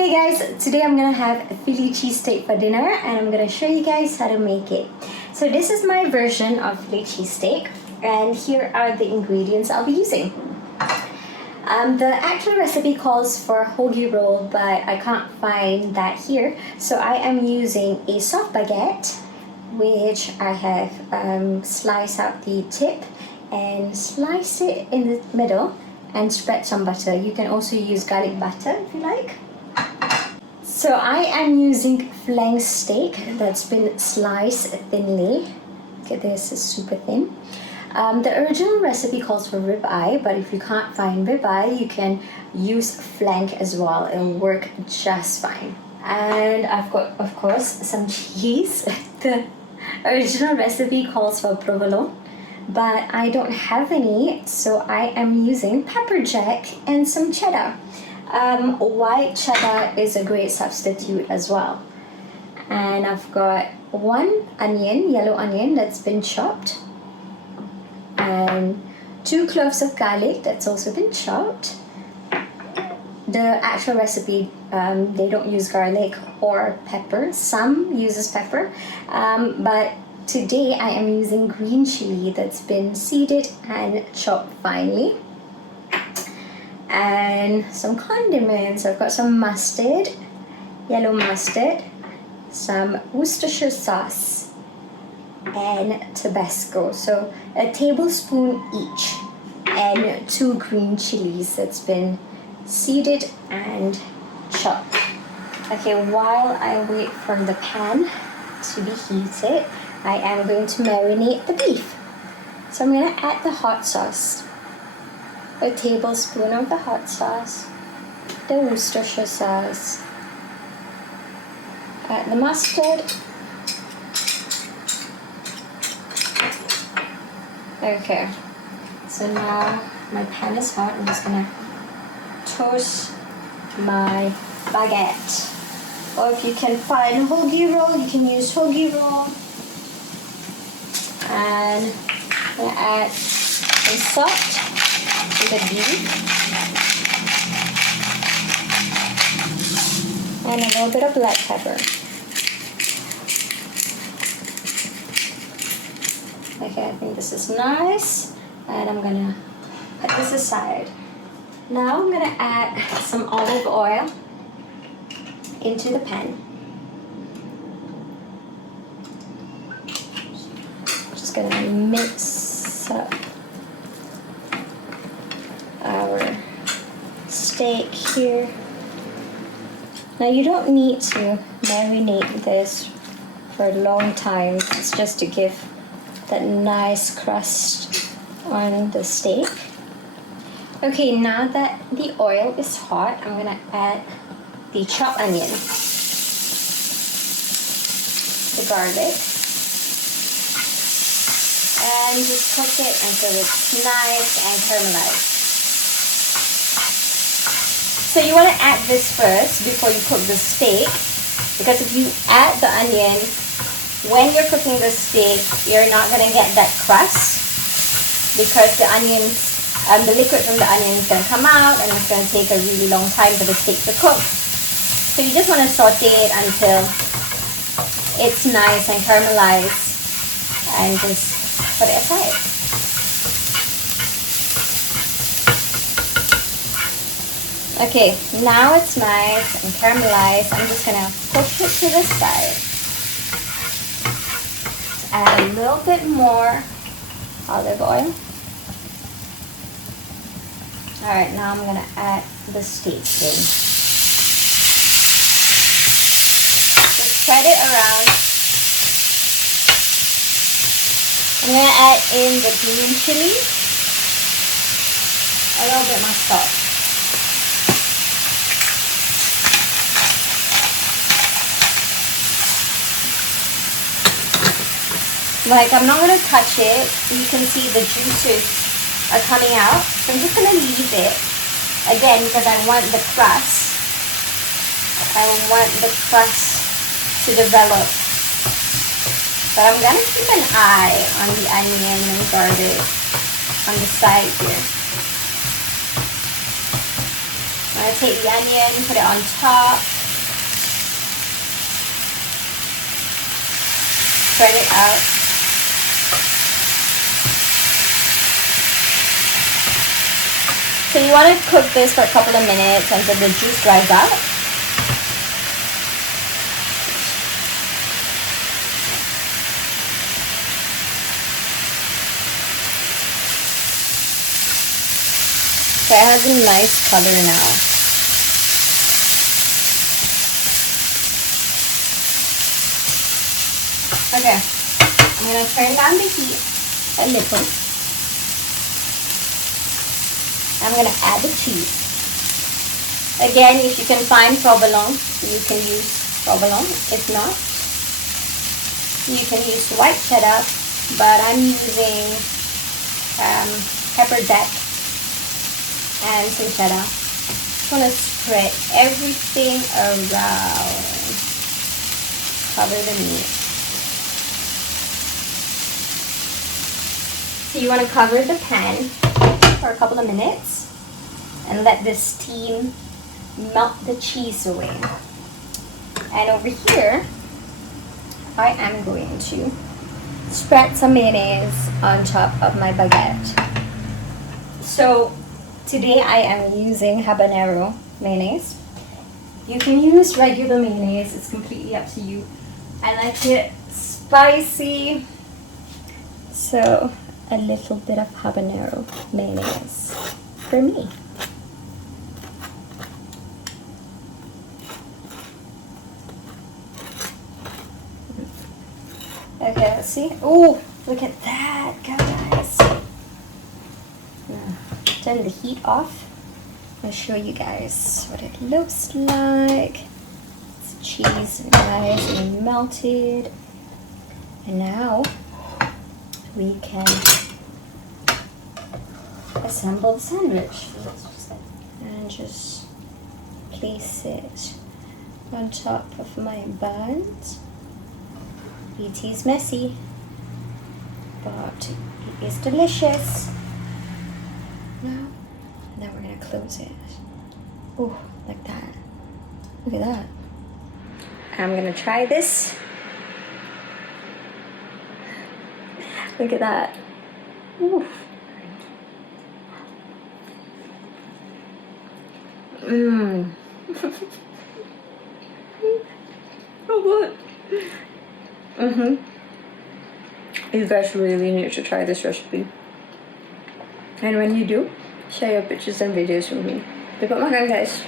Hey guys, today I'm gonna have a Philly cheesesteak for dinner and I'm gonna show you guys how to make it. So this is my version of Philly cheesesteak and here are the ingredients I'll be using. The actual recipe calls for hoagie roll, but I can't find that here. So I am using a soft baguette, which I have sliced out the tip and slice it in the middle and spread some butter. You can also use garlic butter if you like. So I am using flank steak that's been sliced thinly. Okay, this is super thin. The original recipe calls for ribeye, but if you can't find ribeye, you can use flank as well. It'll work just fine. And I've got, of course, some cheese. The original recipe calls for provolone, but I don't have any, so I am using pepper jack and some cheddar. White cheddar is a great substitute as well. And I've got one onion, yellow onion that's been chopped, and 2 cloves of garlic that's also been chopped. The actual recipe, they don't use garlic or pepper. Some uses pepper, but today I am using green chili that's been seeded and chopped finely. And some condiments. I've got some mustard, yellow mustard, some Worcestershire sauce, and Tabasco. So a tablespoon each, and 2 green chilies that's been seeded and chopped. Okay, while I wait for the pan to be heated, I am going to marinate the beef. So I'm going to add the hot sauce. A tablespoon of the hot sauce, the Worcestershire sauce, add the mustard. Okay, so now my pan is hot. I'm just gonna toast my baguette. Or if you can find hoagie roll, you can use hoagie roll. And I'm gonna add some salt to the beef and a little bit of black pepper. Okay, I think this is nice, and I'm gonna put this aside. Now I'm gonna add some olive oil into the pan. Just gonna mix up our steak here. Now you don't need to marinate this for a long time. It's just to give that nice crust on the steak. Okay, now that the oil is hot, I'm gonna add the chopped onion, the garlic, and just cook it until it's nice and caramelized. So you want to add this first before you cook the steak, because if you add the onion when you're cooking the steak, you're not going to get that crust, because the onions, the liquid from the onion is going to come out and it's going to take a really long time for the steak to cook. So you just want to saute it until it's nice and caramelized and just put it aside. Okay, now it's nice and caramelized. I'm just gonna push it to the side. Just add a little bit more olive oil. Alright, now I'm gonna add the steak in. Just spread it around. I'm gonna add in the green chili, a little bit more salt. Like, I'm not going to touch it. You can see the juices are coming out. So I'm just going to leave it. Again, because I want the crust. I want the crust to develop. But I'm going to keep an eye on the onion and garlic on the side here. I take the onion, put it on top, spread it out. So you want to cook this for a couple of minutes until the juice dries out. So it has a nice color now. Okay, I'm going to turn down the heat a little. I'm going to add the cheese. Again, if you can find provolone, you can use provolone. If not, you can use white cheddar, but I'm using pepper jack and some cheddar. Just want to spread everything around. Cover the meat. So you want to cover the pan for a couple of minutes and let the steam melt the cheese away. And over here, I am going to spread some mayonnaise on top of my baguette. So today I am using habanero mayonnaise. You can use regular mayonnaise, it's completely up to you. I like it spicy, so a little bit of habanero mayonnaise for me. Okay, let's see. Oh, look at that, guys. Turn the heat off. I'll show you guys what it looks like. It's cheese nice and melted. And now we can assemble the sandwich. And just place it on top of my buns. It is messy, but it is delicious. Now we're gonna close it. Oh, like that. Look at that. I'm gonna try this. Look at that. Ooh. Mmm. So good. You guys really need to try this recipe. And when you do, share your pictures and videos with me. Dapat makan, guys.